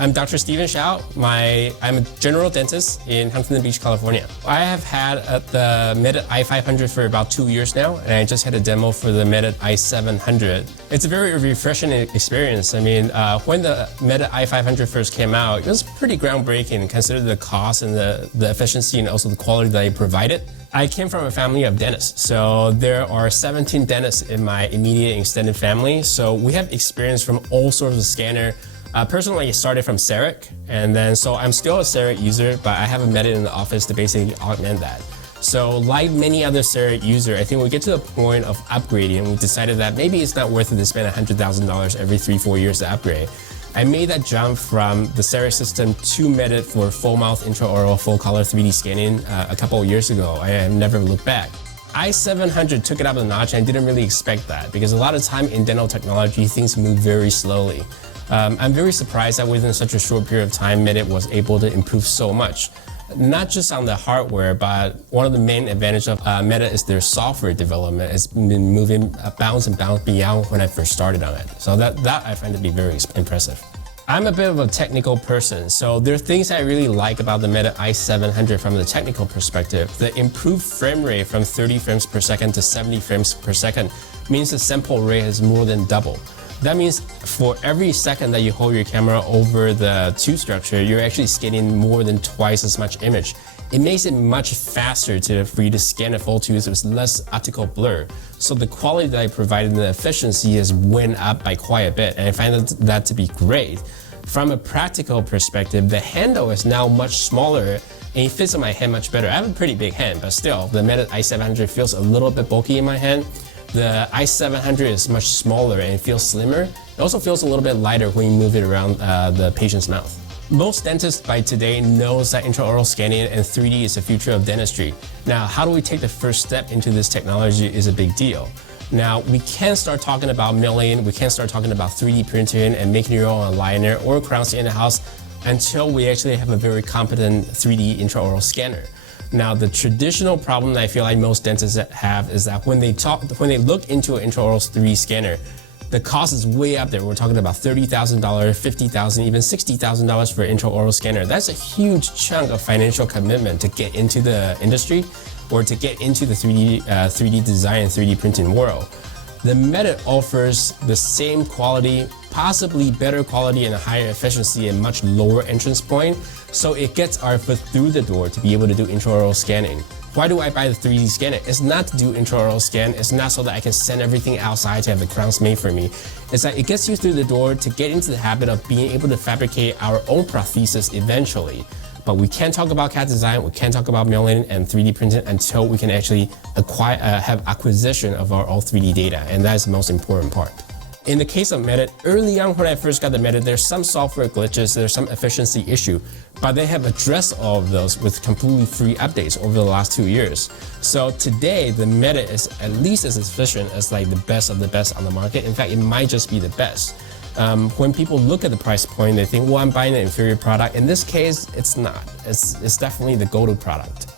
I'm Dr. Steven Shao. I'm a general dentist in Huntington Beach, California. I have had the Medit i500 for about 2 years now, and I just had a demo for the Medit i700. It's a very refreshing experience. I mean, when the Medit i500 first came out, it was pretty groundbreaking, considering the cost and the efficiency and also the quality that it provided. I came from a family of dentists, so there are 17 dentists in my immediate and extended family. So we have experience from all sorts of scanner. Personally, I started from CEREC, and then so I'm still a CEREC user, but I have a Medit in the office to basically augment that. So like many other CEREC users, I think we get to the point of upgrading, and we decided that maybe it's not worth it to spend $100,000 every 3-4 years to upgrade. I made that jump from the CEREC system to Medit for full mouth intraoral full color 3D scanning a couple of years ago. I have never looked back. i700 took it up a notch, and I didn't really expect that because a lot of time in dental technology, things move very slowly. I'm very surprised that within such a short period of time, Medit was able to improve so much. Not just on the hardware, but one of the main advantages of Medit is their software development. It's been moving bounds and bounds beyond when I first started on it. So that I find to be very impressive. I'm a bit of a technical person, so there are things I really like about the Medit i700 from the technical perspective. The improved frame rate from 30 frames per second to 70 frames per second means the sample rate has more than doubled. That means for every second that you hold your camera over the tooth structure, you're actually scanning more than twice as much image. It makes it much faster for you to scan a full tooth with less optical blur. So the quality that I provided and the efficiency has went up by quite a bit, and I find that to be great. From a practical perspective, the handle is now much smaller and it fits on my hand much better. I have a pretty big hand, but still, the Medit i700 feels a little bit bulky in my hand. The i700 is much smaller and it feels slimmer. It also feels a little bit lighter when you move it around the patient's mouth. Most dentists by today knows that intraoral scanning and 3D is the future of dentistry. Now, how do we take the first step into this technology is a big deal. Now, we can start talking about milling, we can start talking about 3D printing and making your own aligner or crowns in-house until we actually have a very competent 3D intraoral scanner. Now, the traditional problem that I feel like most dentists have is that when they look into an intraoral 3D scanner, the cost is way up there. We're talking about $30,000, $50,000, even $60,000 for an intraoral scanner. That's a huge chunk of financial commitment to get into the industry or to get into the 3D design and 3D printing world. The Medit offers the same quality, possibly better quality and a higher efficiency and much lower entrance point, so it gets our foot through the door to be able to do intraoral scanning. Why do I buy the 3D scanner? It's not to do intraoral scan, it's not so that I can send everything outside to have the crowns made for me. It's that it gets you through the door to get into the habit of being able to fabricate our own prosthesis eventually. But we can't talk about CAD design, we can't talk about milling and 3D printing until we can actually have acquisition of our own 3D data, and that is the most important part. In the case of Medit, early on when I first got the Medit, there's some software glitches, there's some efficiency issue, but they have addressed all of those with completely free updates over the last 2 years. So today, the Medit is at least as efficient as like the best of the best on the market. In fact, it might just be the best. When people look at the price point, they think, well, I'm buying an inferior product. In this case, it's not. It's definitely the go-to product.